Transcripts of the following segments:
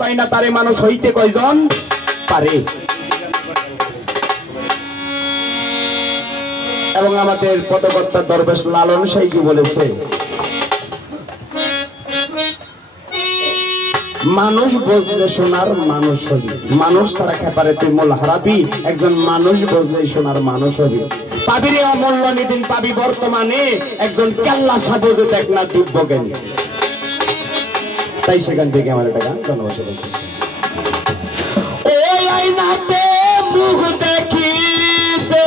কয় না তারে মানুষ হইতে কয়জন পারে। এবং আমাদের পদকর্তা দরবেশ লালন সাইজি বলেছে, মানুষ বুঝলে সোনার মানুষ হবি, মানুষ তারা খেপারে তুই মোল হারাবি, একজন মানুষ বুঝলে সোনার মানুষ হবি। পাবি রে অমূল্য নিদিন, পাবি বর্তমানে একজন কেল্লা সাবজে দেখ না দিব্য জ্ঞানী। তাই সেখান থেকে আমার একটা গান জনবাসে বলছে, ওই আইনাতে মুখ দেখিতে,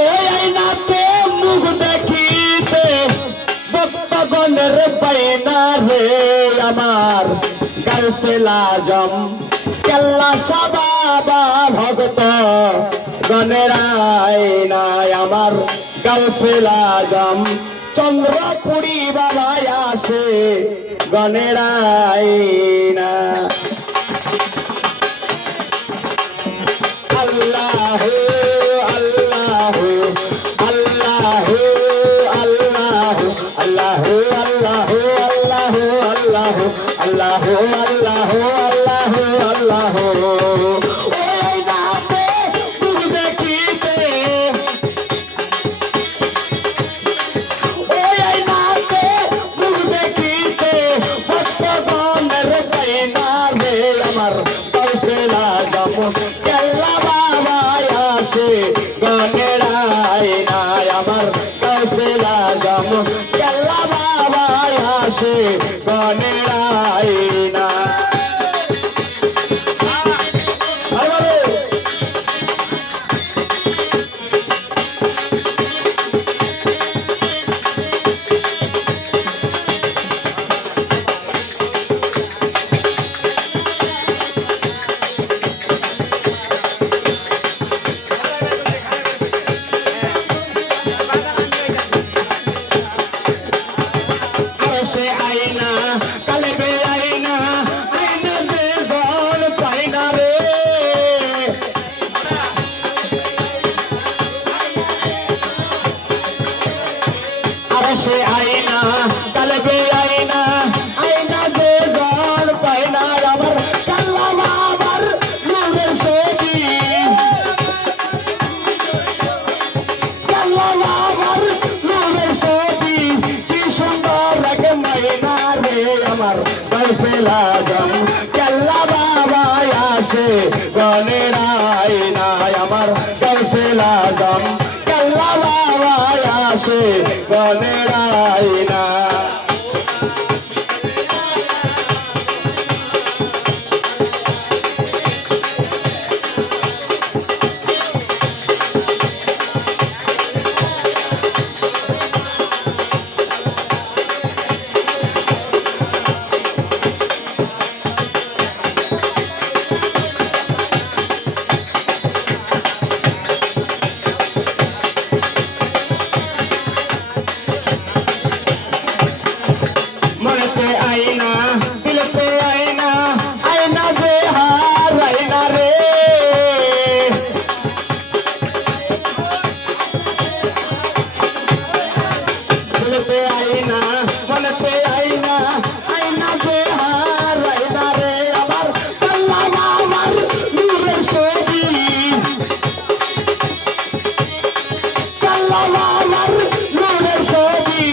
ওই আইনাতে মুখ দেখিতে ভক্তগণের পাইনা রে আমার গাউসুল আজম কেল্লা সাবাবা ভক্ত গণের আইনায় আমার গাউসুল আজম চন্দ্রপুরী বাবা আসে গণের আইনা। আল্লাহ আল্লাহ আল্লাহ আল্লাহ আল্লাহ আল্লাহ আল্লাহ আল্লাহ আল্লাহ আল্লাহ আল্লাহ আল্লাহ। কেল্লা বাবা আসে গণের আইনায় আমার গাউসুল আজম কেল্লা বাবা আসে গণের আইনা। সে আইনা কালবে আইনা আইনা যে জন পাইনা আমার কাল্লা বাবার নূরের ছবি, কাল্লা বাবার নূরের ছবি কি সুন্দর এক মাইনা রে আমার গাউসুল আজম কেল্লা বাবা আসে গণের আইনায় আমার গাউসুল আজম কেল্লা বাবা আসে গণের আইনা। মনেতে আইনা দিলতে আইনা আইনা যে হার আইনা রে, দিলতে আইনা মনেতে আইনা আইনা যে হার আইনা রে আমার কাল্লা বাবার নূরের ছবি, কাল্লা বাবার নূরের ছবি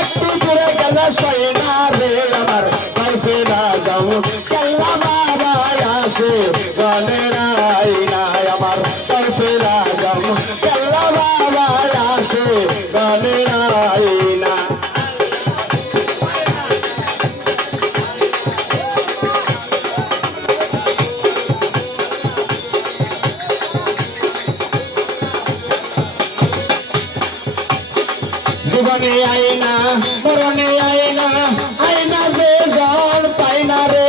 একটু করে গেল সয়না রে আমার গাউসুল আজম কেল্লা বাবা আসে গণের আইনায় আমার গাউসুল আজম কেল্লা বাবা আসে গণের আইনা। জীবনে আইনা মরণে আইনা আইনা যে জন পাইনা রে,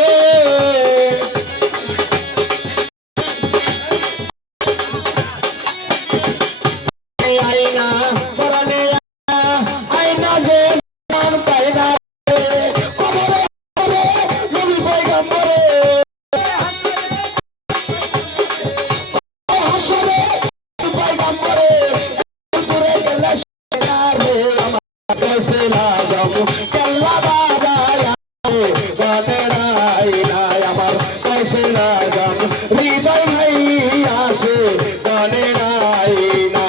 আইনা মরণে আইনা যে জন পাইনা রে, নবী পয়গম্বরে হাসরে পয়গম্বরে দূরে গেলে গাউসুল আজম কেল্লা বাজায় গানের আয়নায় আমার গাউসুল আজম হৃদয় ভাই আসে গানের আয়না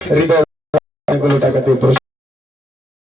হৃদয় টাকা দিয়ে